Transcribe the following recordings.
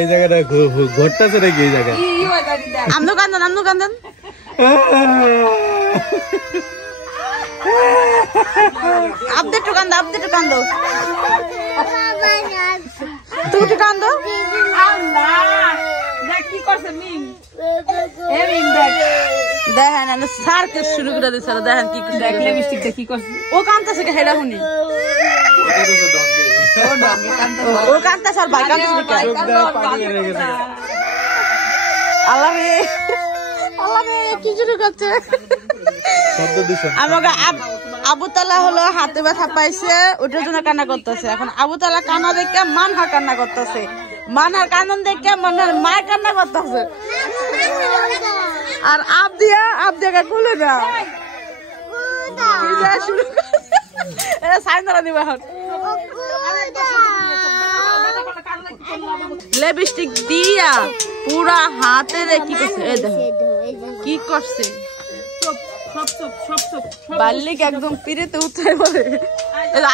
এই জায়গাটা ঘটতেছে নাকি এই জায়গায়? আমনো কান্দন আপনি একটু কান্দো তুমি একটু কান্দো। দেখেন সার্কেস শুরু করে দিচ্ছে, দেখেন কি করছে ও কান্দতেছে হেডা শুনি ও কান্দতেছে আর ভাই কান্দতেছে। আল্লাহ রে কি শুরু করছে? আমাকে আবু তালা হলো হাতে ব্যথা পাইছে, ওটার জন্য কান্না করতেছে। এখন আবু তালা কান্না দেখে মানহা কান্না করতেছে, মানহার কান্দন দেখে মানহার মায়ের কান্না করতেছে। আর আবদিয়াকে খুলে না সাইন দিব এখন লিপস্টিক দিয়া পুরা হাতে কি করছে, এই দেখো কি করছে। বাল্লিক একদম পিড়েতে উঠে বলে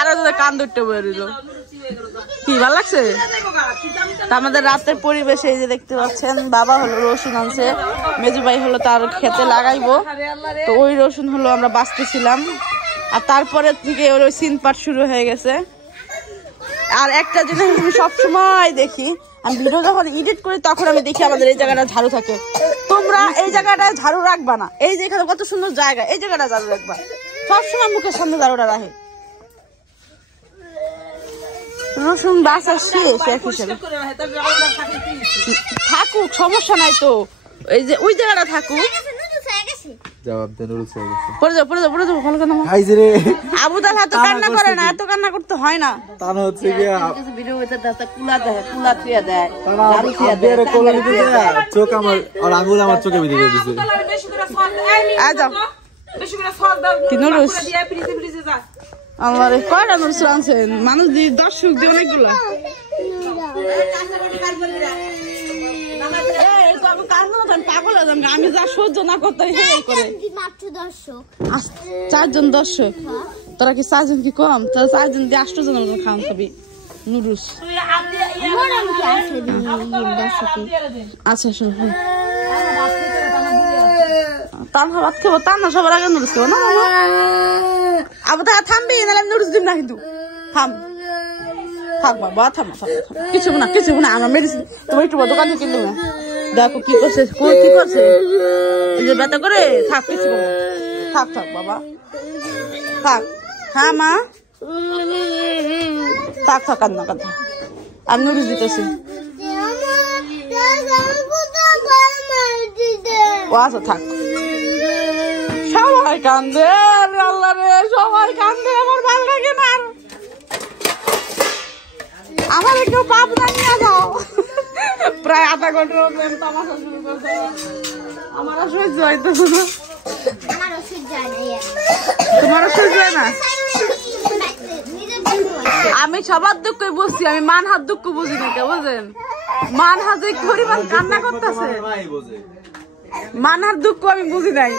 আরো কান ধরতে বলে দিল। কি ভালো লাগছে? আমাদের রাতের পরিবেশে এই যে দেখতে পাচ্ছেন, বাবা হলো রসুন আনছে, মেজু ভাই হলো তার খেতে লাগাইবো, তো ওই রসুন হলো আমরা বাঁচতেছিলাম। আর তারপরে থেকে ওই সিন পার্ট শুরু হয়ে গেছে। আর একটা জিনিস আমি সবসময় দেখি, আমি ভিডিও যখন এডিট করি তখন আমি দেখি আমাদের এই জায়গাটা ঝাড়ু থাকে। তোমরা এই জায়গাটায় ঝাড়ু রাখবা না, এই যে এখানে কত সুন্দর জায়গা, এই জায়গাটা ঝাড়ু রাখবা। সবসময় মুখের সামনে ঝাড়ুটা রাখে। রসুন বাসা শেষ এক হিসেবে থাকুক, সমস্যা নাই তো, এই যে ওই জায়গাটা থাকুক। আবু তালা তো কান্না করে না, এত কান্না করতে হয় না। চোখ আমার আঙুল আমার চোখে ভিতরে দিচ্ছে। আমার কয়টা নুডলস আনছেন? মানুষ দর্শক দিয়ে অনেকগুলো। পাগল আমি যা সহ্য না করতে করে 4 জন দর্শক। তোরা কি 4 জন কি কম? তোরা 4 জন দিয়ে 8 জন খাওয়ান খাবি নুডলস। আচ্ছা তানহা ভাত খাবো, তানহা সবার আগে নুডলস খাবো না। আবু তা থামবি নাহলে নুডলস দিন না, কিন্তু থাম বাবা থাম কিছু না আমার মেডিসিন তুমি একটু দোকান থেকে কিনলো না। দেখো কি করছে এই যে ব্যথা করে। থাক কিছু থাক বাবা থাক। হ্যাঁ মা থাক কান্না আমি নুডলস দিতেছি। ও আচ্ছা থাক। সবাই কান্দে, আল্লাহ রে সবাই কান্দে, আমার ভালো লাগে না। আমার কেউ পাবনা নিয়ে যাও। প্রায় আধা ঘন্টার তামাশা শুরু করছে, আমার সহ্য হইতেছে না। তোমারও সহ্য হয় না? আমি সবার দুঃখ বুঝছি, আমি মানহার দুঃখ বুঝি না। কে বুঝেন? মানহা যে পরিমাণ কান্না করতেছে, মানহার দুঃখ আমি বুঝি নাই।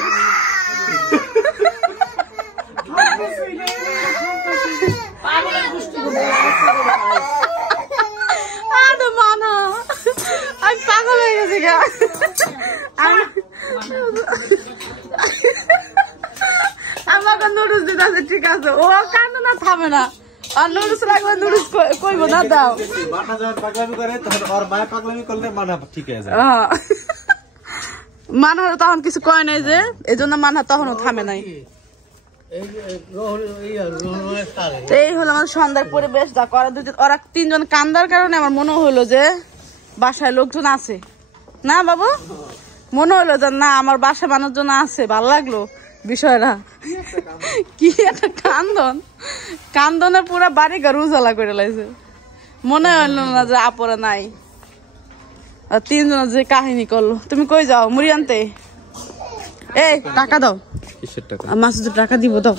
আমি পাগল হয়ে গেছি গা। আমাকে নুডলস দিতে আছে, ঠিক আছে, ও কান্না না থামে না। আর নুডলস লাগবে, নুডলস কইব না দাও। মানহা তখন কিছু কয় নাই, যে এই জন্য মানহা তখনও থামে নাই। এই হলো আমার সন্ধ্যার পরিবেশ। দেখো ওরা 3 জন কান্দার কারণে আমার মনে হলো যে বাসায় লোকজন আছে না। বাবু মনে হলো যে না আমার বাসায় মানুষজন আছে, ভালো লাগলো বিষয়টা। কি একটা কান্দনে পুরা বাড়ি ঘর উজালা করে লাইছে। মনে হলো না যে আপরা নাই। 3 জন যে কাহিনী করলো। তুমি কই যাও? মুড়ি আনতে। এই টাকা দাও। মাসুদের টাকা দিব, দাও।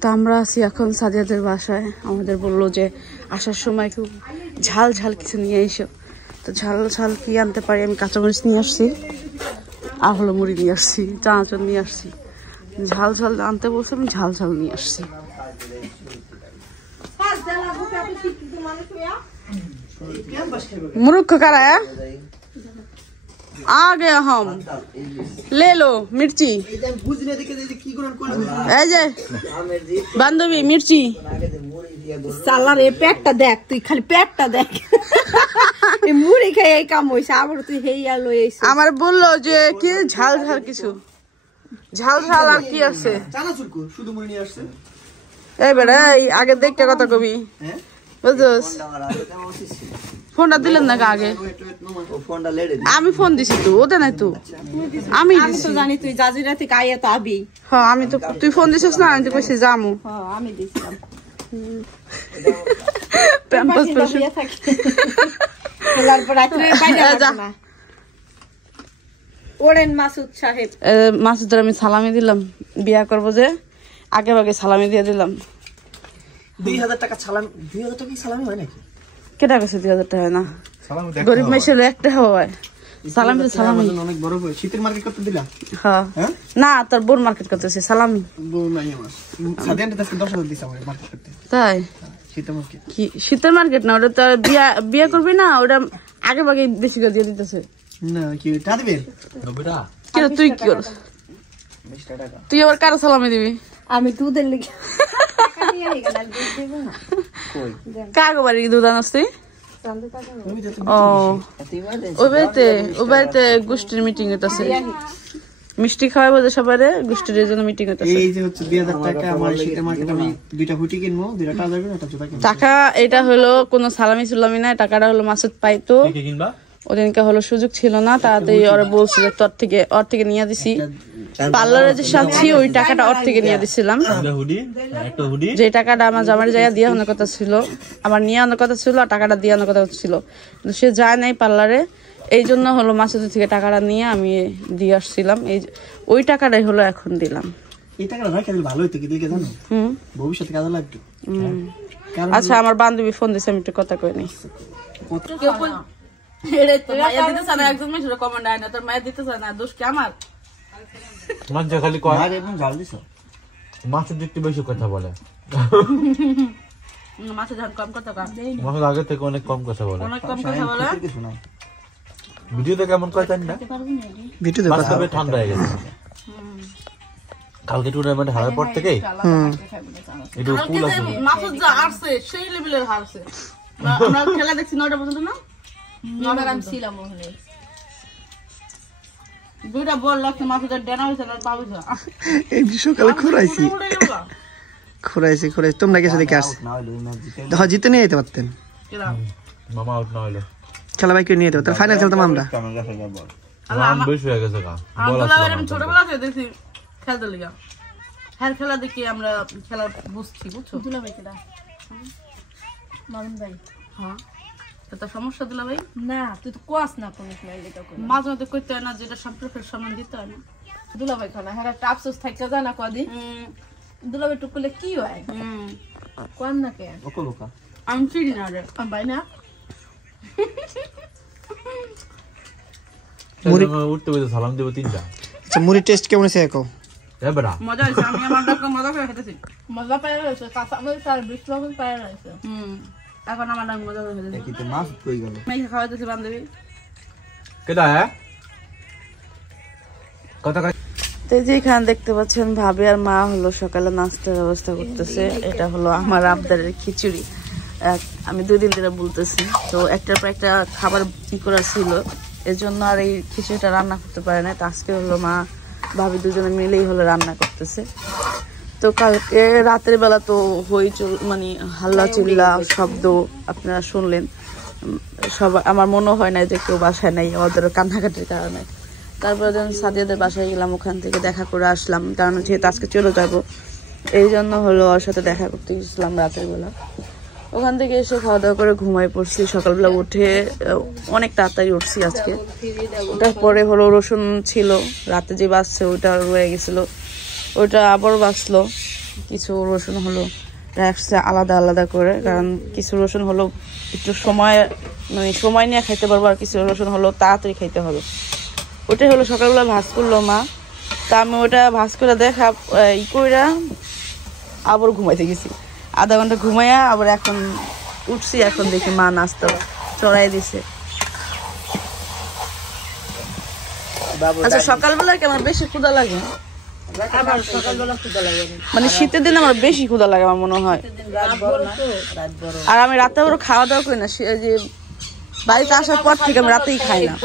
তো আমরা আছি এখন সাদিয়াদের বাসায়। আমাদের বললো যে আসার সময় খুব ঝাল কিছু নিয়ে এসো। তো ঝাল কি আনতে পারি? আমি কাঁচামরিচ নিয়ে আসছি, আর হলো মুড়ি নিয়ে আসছি, চানাচুর নিয়ে আসছি। ঝাল আনতে বলছে, আমি ঝাল নিয়ে আসছি। मूर्ख करा है आ गया हम ले लो मिर्ची बांधवी मिर्ची साला रे पेटটা দেখ তুই খালি পেটটা দেখ এই মুড়ি খেয়ে এই কাম হইছে আবার তুই হেইয়া লই আইছিস আমার বললো যে কি ঝাল ঝাল কিছু ঝাল ঝাল আর কি আছে চানাচুর কো শুধু মুড়ি নিয়ে আসছে এই বেড়া এই আগে দেখতে কথা কবি হ্যাঁ বুঝছস ফোনটা দিলেন না আগে ফোনটা লেড়ে আমি ফোন দিছি তো ওতে নাই তো আমি তো জানি তুই জাজিরা থেকে আইয়া তো আবি হ্যাঁ আমি তো তুই ফোন দিছিস না আমি তো কইছি যামু হ্যাঁ আমি দিছিলাম প্যাম্পাস পরে বিয়ে থাকে তারপর রাতে বাইরে যা না ওরেন মাসুদ সাহেব মাসুদের আমি সালামি দিলাম বিয়া করব যে আগে আগে সালামি দিয়ে দিলাম 2000 টাকা সালামি 2000 টাকা সালামি হয় নাকি কেটা কাছে 2000 টাকা না সালামি গরিব মেশের একটা হয় সালামি তো সালামি অনেক বড় হয় শীতের মার্কেট করতে দিলা হ্যাঁ না তোর বোন মার্কেট করতেছে সালামি বউ নাই আমার সাদেন তো 10000 দিছে আমার মার্কেট করতে তাই শীতের মার্কেট কি শীতের মার্কেট না ওটা তো বিয়া করবি না ওটা আগে ভাগে বেশি করে দিয়ে দিতেছে না কি টা দিবে 90 টাকা কি তুই কি করছ 20 টাকা তুই আবার কার সালামি দিবি আমি দুধের লাগি টাকা নিয়ে আই গেল দুধ দেব না কই কার বাড়ি দুধ আনছ তুই চান্দে টাকা তুমি তো ও ওবাইতে গোষ্ঠীর মিটিং হইতাছে মিষ্টি খাওয়াবো যে সবারে গোষ্ঠীর জন্য মিটিং হইতাছে এই যে হচ্ছে 2000 টাকা আমার শীতের মার্কেট আমি দুইটা হুটি কিনবো দুইটা টাকা যাবে একটা জুতা কিনবো টাকা এটা হলো কোনো সালামি সুলামি না টাকাটা হলো মাসুদ পাইতো কি কিনবা ওদিনকে হলো সুযোগ ছিল না তাড়াতাড়ি ওরা বলছিল ওর থেকে নিয়ে দিছি পার্লারে যে সাথী ওই টাকাটা ওর থেকে নিয়ে দিছিলাম যে টাকাটা আমার জামার জায়গা দিয়ে আনার কথা ছিল আমার নিয়ে আনার কথা ছিল আর টাকাটা দিয়ে আনার কথা ছিল কিন্তু সে যায় নাই পার্লারে এই জন্য হলো মাসুদের থেকে টাকাটা নিয়ে আমি দিয়ে আসছিলাম এই ওই টাকাটাই হলো এখন দিলাম এই টাকাটা রাখা দিলে ভালো হইতো কি দেখে জানো ভবিষ্যতে কাজে লাগবে আচ্ছা আমার বান্ধবী ফোন দিছে আমি একটু কথা কই নি একজন মেয়ে কমেন্ট আয় না তোর মায়ের দিতে চায় না দোষ কি আমার মাঝে খালি কয় আর একদম জাল দিছো মাছের দিকটি বেশি কথা বলে মাছের ধান কম কথা মাছের আগে থেকে অনেক কম কথা বলে অনেক কম কথা বলে কিছু না ভিডিওতে কেমন কয় জানি না ভিডিওতে কথা বাস্তবে ঠান্ডা হয়ে গেছে কালকে টুর্নামেন্ট হারার পর থেকে একটু কুল আছে মাসুদ যা আসছে সেই লেভেলের হারছে আমরা খেলা দেখছি 9টা পর্যন্ত না 9টা আমি ছিলাম ওখানে দুইটা বল লাগছে মাসুদের ডেনা হইছে না পাবুছ এই সকালে খুরাইছি তোমরা গেছো দেখে আসছে দেখো জিতে নিয়ে যেতে পারতেন মামা আউট না হইলো খেলা বাইকে নিয়ে যেতে পারতেন ফাইনাল খেলতাম আমরা রান বেশি হয়ে গেছে কা বল আছে আমি ছোটবেলা থেকে দেখছি খেলতে লাগা হ্যাঁ খেলা দেখি আমরা খেলা বুঝছি বুঝছো দুলা ভাই কেডা মামুন ভাই হ্যাঁ তো সমস্যা দিলা ভাই না তুই তো কোয়াস না কোন সময় এটা কর মাঝে মধ্যে কইতে হয় না যেটা সম্পর্কের সম্মান দিতে হয় না দুলা ভাই খানা হ্যাঁ একটা আফসোস থাকতে যায় না কদি দুলা ভাই টুকুলে কি হয় কোন না কে ওকলোকা আমি চিনি না রে ভাই না মুড়ি উঠতে বসে সালাম দেব তিনটা আচ্ছা মুড়ি টেস্ট কেমন আছে দেখো এ বড়া মজা হইছে আমি আমার ডাক্তার মজা করে খেতেছি মজা পায় রয়েছে কাঁচা মরিচ আর বিট লবণ পায় রয়েছে এখন আমার ডাক মজা করে খেতেছি কি তো মাছ কই গেল মেয়ে খাওয়াইতেছি বান্ধবী কেডা কথা কয় তো যেখানে দেখতে পাচ্ছেন ভাবি আর মা হলো সকালে নাস্তার ব্যবস্থা করতেছে এটা হলো আমার আবদারের খিচুড়ি আমি 2 দিন ধরে বলতেছি তো একটার পর একটা খাবার কি করা ছিল এজন্য আর এই খিচুড়িটা রান্না করতে পারে না তো আজকে হলো মা ভাবি দুজনে মিলেই হলো রান্না করতেছে তো কালকে রাতের বেলা তো হইচই মানে হাল্লা চিল্লা শব্দ আপনারা শুনলেন সব আমার মনে হয় না যে কেউ বাসায় নাই ওদের কান্নাকাটির কারণে তারপরে যখন সাদিয়াদের বাসায় গেলাম ওখান থেকে দেখা করে আসলাম কারণ যেহেতু আজকে চলে যাবো এই জন্য হলো ওর সাথে দেখা করতে গেছিলাম রাতের বেলা ওখান থেকে এসে খাওয়া দাওয়া করে ঘুমাই পড়ছি সকালবেলা উঠে অনেক তাড়াতাড়ি উঠছি আজকে ওটার পরে হলো রসুন ছিল রাতে যে বাজছে ওইটা রয়ে গেছিলো ওইটা আবারও বাঁচলো কিছু রসুন হলো রাখছে আলাদা আলাদা করে কারণ কিছু রসুন হলো একটু সময় নিয়ে খাইতে পারবো আর কিছু রসুন হলো তাড়াতাড়ি খাইতে হবে ওটাই হলো সকালবেলা ভাজ করলো মা তা আমি ওটা ভাজ করে দেখা কইরা আবার ঘুমাইতে গেছি আধা ঘন্টা ঘুমাইয়া আবার এখন উঠছি এখন দেখি মা নাস্তা চড়াই দিছে। আচ্ছা সকালবেলা কি আমার বেশি ক্ষুধা লাগে? মানে শীতের দিন আমার বেশি ক্ষুধা লাগে আমার মনে হয়। আর আমি রাতে বড় খাওয়া দাওয়া করি না, যে বাড়িতে আসার পর থেকে আমি রাতেই খাই না।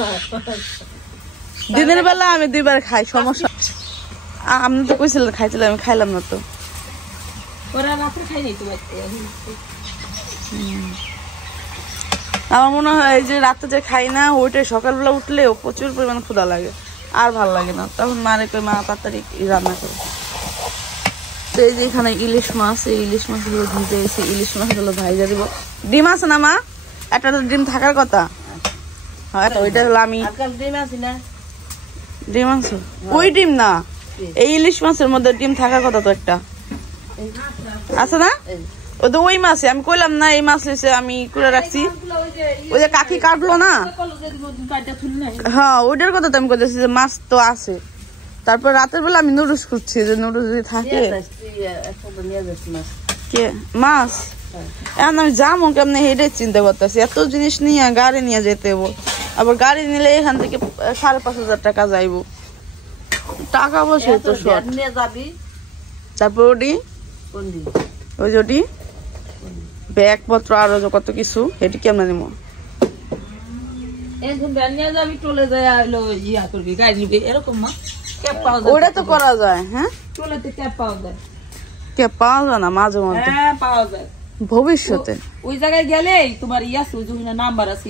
দিনের বেলা আমি 2 বার খাই, সমস্যা। আপনি তো কইছিলেন খাইছিলেন, আমি খাইলাম না তো। আমার মনে হয় যে রাতে যে খাই না ওইটাই সকালবেলা উঠলেও প্রচুর পরিমাণ ক্ষুধা লাগে, আর ভাল লাগে না। তখন মারে কই মা তাড়াতাড়ি রান্না করে। তো এই যে এখানে ইলিশ মাছ, এই ইলিশ মাছগুলো ভিজে এসে ইলিশ মাছগুলো ভাইজা দিব। ডিম আছে না মা? একটা তো ডিম থাকার কথা। হ্যাঁ ওইটা হলো আমি ডিম আছে, ওই ডিম না, এই ইলিশ মাছের মধ্যে ডিম থাকার কথা তো একটা আছে না? ও তো ওই মাছে আমি কইলাম না, এই মাছ হয়েছে আমি করে রাখছি। ওই যে কাকি কাটলো না, হ্যাঁ ওইটার কথা তো আমি কইতেছি যে মাছ তো আছে। তারপর রাতের বেলা আমি নুডলস খুঁজছি, যে নুডলস যদি থাকে মাছ। এখন আমি যাবো কেমন হেঁটে চিন্তা করতেছি, এত জিনিস নিয়ে গাড়ি নিয়ে যেতে হবো। আবার গাড়ি নিলে এখান থেকে 5,500 টাকা যাইব, টাকা বসে তো শর্ট। তারপর ওটি ওই যে ব্যাগপত্র আরো কত কিছু, এটি কেমন নিব? ওটা তো করা যায়। হ্যাঁ ক্যাব পাওয়া যায় না মাঝে মধ্যে, ভবিষ্যতে ওই জায়গায় গেলে তোমার নাম্বার আছে,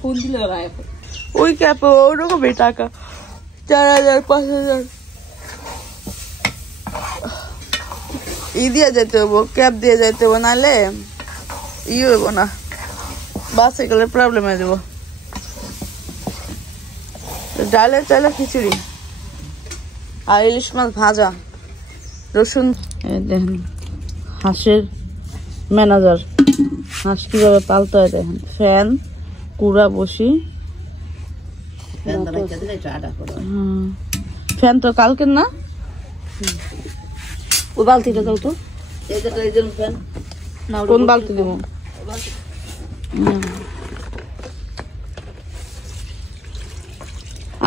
ফোন দিলে ওই ক্যাবে ওরকমই টাকা 4,000 5,000 দিয়ে যেতে হবো, ক্যাব দিয়ে যেতে হবো, নাহলে হইব না, বাসে গেলে প্রবলেম হয়ে যাবো। ডালের চালের খিচুড়ি আর ইলিশ মাছ ভাজা, রসুন। দেখেন হাঁসের ম্যানেজার, হাঁস কিভাবে পালতে হয় দেখেন। ফ্যান কুড়া বসি, ফ্যান তো কালকের না, ও বালতিটা দাও তো। কোন বালতি দেবো?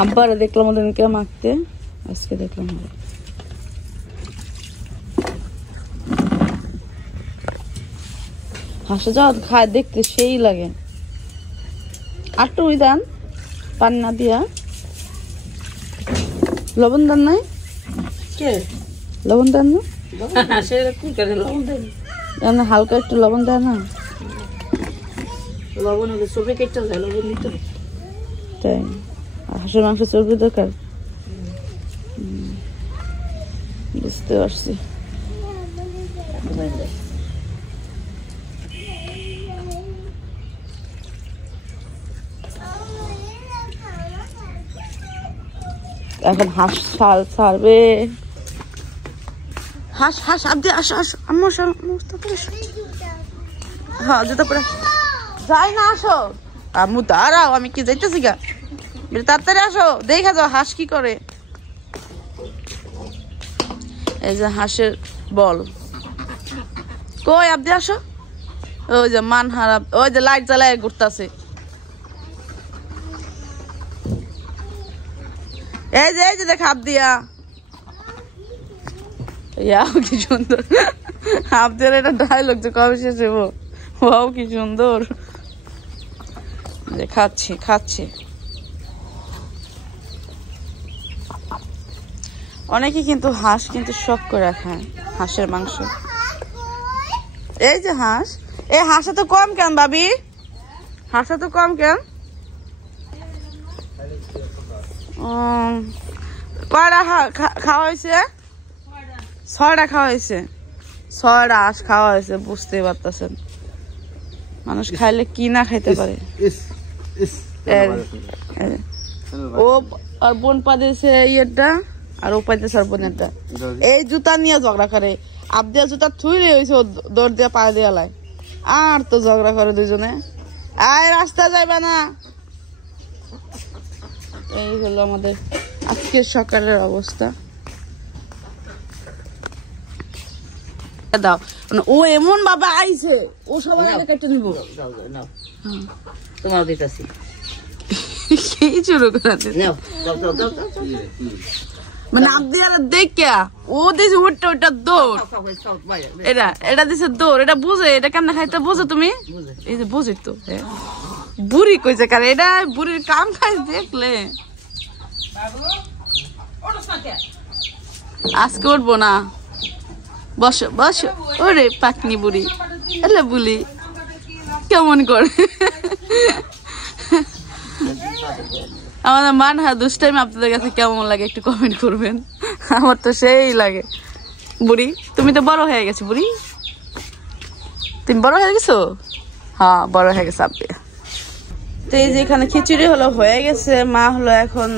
আব্বারে দেখলাম ওদেরকে মাখতে, আজকে দেখলাম হাঁসে যাওয়া খায় দেখতে সেই লাগে। আটটু ওই দেন পানি না দিয়া, লবণ দেন নাই? লবণ দেন না? হালকা একটু লবণ দেয় না? লবণ চোখে কেটে যায়, লবণ দিতে তাই হাঁসের মাংস চর্বি দরকার, বুঝতে পারছি। এখন হাঁস ছাড়বে। হাঁস হাঁস আপনি আসো আসো, আম্মু হ্যাঁ জুতা পরে যাই না, আসো আম্মু দাঁড়াও, আমি কি যাইতেছি গা, তাড়াতাড়ি আসো দেখা যাও হাঁস কি করে। এই যে হাঁসের বল, কই আপনি আসো। ওই যে মান হারা, ওই যে লাইট জ্বালায় ঘুরতেছে। এই যে দেখ হাত দিয়া, কি সুন্দর আপনার এটা ডায়লগ যে কবে শেষ হবো। ওয়াও কি সুন্দর, খাচ্ছি। অনেকে কিন্তু হাঁস কিন্তু শখ করে খায়, হাঁসের মাংস। এই যে হাঁস, এই হাঁসে তো কম কেন ভাবি, হাঁসে তো কম কেন? কয়টা খাওয়া হয়েছে? 6টা খাওয়া হয়েছে, 6টা হাঁস খাওয়া হয়েছে। বুঝতেই পারতেছেন মানুষ খাইলে কি না খাইতে পারে। ও আর বোন পাইছে ইয়েরটা, আর ও পাইতেছে আর বোনেরটা। এই জুতা নিয়ে ঝগড়া করে, আবদিয়া জুতা থুইলে হয়েছে দৌড় দিয়ে পা দিয়ে লাই, আর তো ঝগড়া করে দুজনে। আয় রাস্তা যাইবা না। এই হলো আমাদের আজকের সকালের অবস্থা। দাও ও এমন বাবা আইছে, ও সবাই কেটে নিব। তোমার দিতেছি কি শুরু করে দিছে নাও দাও দাও দাও দাও মানে আপনি আর দেখিয়া ও দিছে ওটা দৌড় এটা দিছে দৌড় এটা বুঝে এটা কেমনে খাইতে বুঝো তুমি এই যে বুঝি তো বুড়ি কইছে কারণ এটা বুড়ির কাম খাই দেখলে আজকে উঠবো না বসো বসো ওরে পাকনি বুড়ি এলে বুলি কেমন করে আমাদের মানহা দুষ্টাইম আপনাদের কাছে কেমন লাগে একটু কমেন্ট করবেন আমার তো সেই লাগে বুড়ি তুমি তো বড় হয়ে গেছো বুড়ি তুমি বড় হয়ে গেছো হ্যাঁ বড় হয়ে গেছে আপনি তো এই যে এখানে খিচুড়ি হলো হয়ে গেছে মা হলো এখন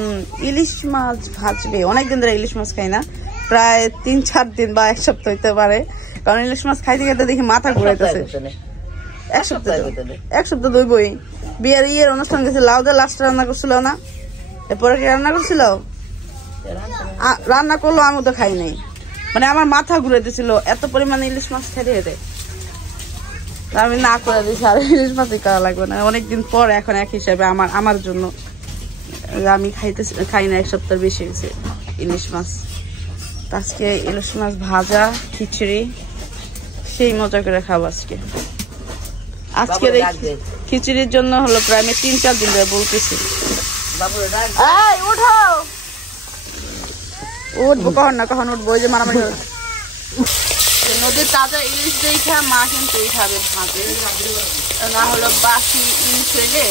ইলিশ মাছ ভাজবে অনেকদিন ধরে ইলিশ মাছ খাই না প্রায় 3-4 দিন বা 1 সপ্তাহ হইতে পারে কারণ ইলিশ মাছ খাইতে খাইতে দেখি মাথা ঘুরাইতেছে 1 সপ্তাহ 2 বই বিয়ের ইয়ের অনুষ্ঠান গেছে লাউ দিয়ে লাস্ট রান্না করছিল না এরপরে কি রান্না করছিল রান্না করলো আমি তো খাই নাই মানে আমার মাথা ঘুরাইতেছিল এত পরিমাণে ইলিশ মাছ খেতে খেতে আমি না করে দিয়েছি আর ইলিশ মাছই করা লাগবে না অনেকদিন পর এখন এক হিসাবে আমার জন্য আমি খাই না 1 সপ্তাহ বেশি গেছে ইলিশ মাছ আজকে ইলিশ মাছ ভাজা খিচুড়ি সেই মজা করে খাবো আজকে আজকের এই খিচুড়ির জন্য হলো প্রায় আমি 3-4 দিন ধরে বলতেছি উঠবো কখন উঠবো ওই যে মারামারি নদীর তাজা ইলিশ দিয়ে খা মা কিন্তু এইভাবে ভাবে না হলো বাসি ইলিশ এলে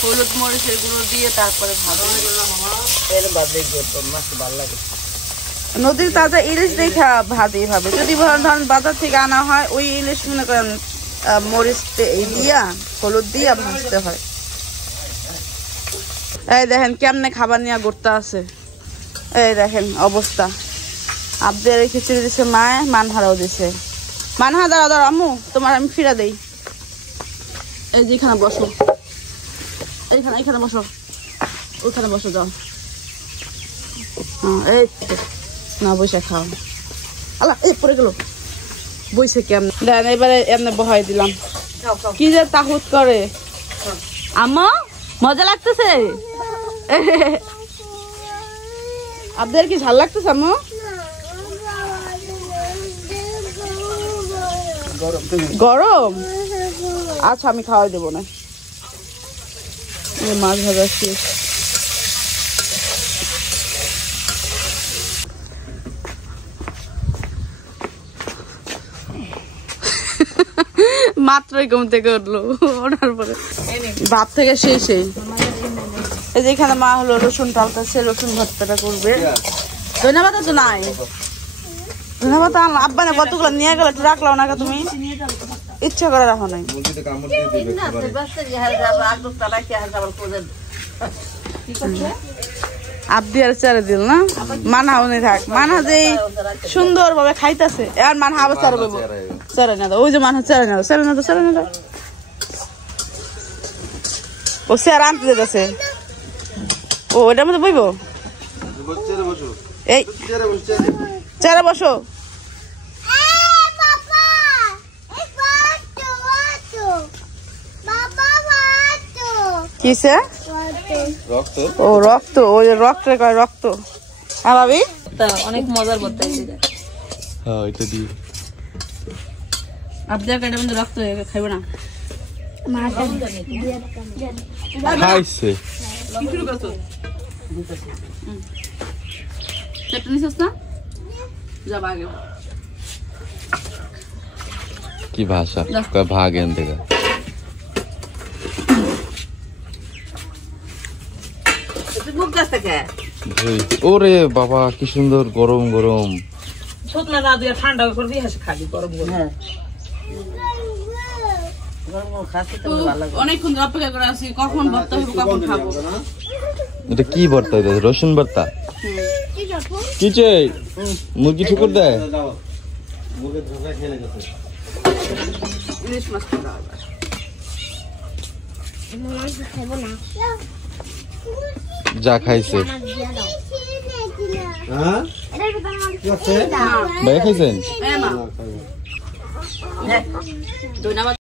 হলুদ মরিচের গুঁড়ো দিয়ে তারপরে ভাবে নদীর তাজা ইলিশ দেখা ভাবে এইভাবে যদি ধরেন বাজার থেকে আনা হয় ওই ইলিশ মনে করেন মরিচ দিয়া হলুদ দিয়া ভাজতে হয় এই দেখেন কেমনে খাবার নিয়ে গড়তে আছে এই দেখেন অবস্থা আপনার এই খিচুড়ি দিছে মায় মানহারাও দিছে মানহা দাঁড়া আম্মু তোমার আমি ফিরা দেই এই যে এখানে বসো এইখানে বসো ওখানে বসো যাও এই না বসে খাও আল্লাহ এই পড়ে গেল বইছে কেমন দেন এবারে এমনি বহাই দিলাম কি যে তাহুত করে আম্মু মজা লাগতেছে আপনাদের কি ঝাল লাগতেছে আম্মু গরম আচ্ছা আমি খাওয়াই দেবো না মাছ ভাজা শেষ মাত্রই ঘুম থেকে উঠলো ওঠার পরে ভাত থেকে সেই এই যে এখানে মা হলো রসুন টালতেছে রসুন ভর্তাটা করবে ধন্যবাদ তো নাই ধন্যবাদ আব্বা না কতগুলো নিয়ে গেল রাখলাও না তুমি ইচ্ছা করে রাখো নাই আব্দি আর চারে দিল না মানহা উনি থাক মানহা যে সুন্দর ভাবে খাইতেছে আর মানহা আবার চারে বলবো চারে না ওই যে মানহা চারে না ও স্যার আনতে যেতেছে ও ওটার মধ্যে বইবো এই চারে বসো কিসে ও রক্ত ওই রক্ত কয় রক্ত হ্যাঁ ভাবি অনেক মজার করতে আপনার কাটার মধ্যে রক্ত খাইব না খাইছে কি ভাষা ভাগ এন থেকে ওরে বাবা কি সুন্দর গরম গরম ঠান্ডা করে দিয়ে খাবি গরম হ্যাঁ অনেকক্ষণ অপেক্ষা করে আছি কখন ভর্তা হবে কখন খাবো এটা কি ভর্তা এটা রসুন ভর্তা কি চাই মুরগি ঠুকুর দেয় ইলিশ মাছ যা খাইছে ভাই খাইছেন ধন্যবাদ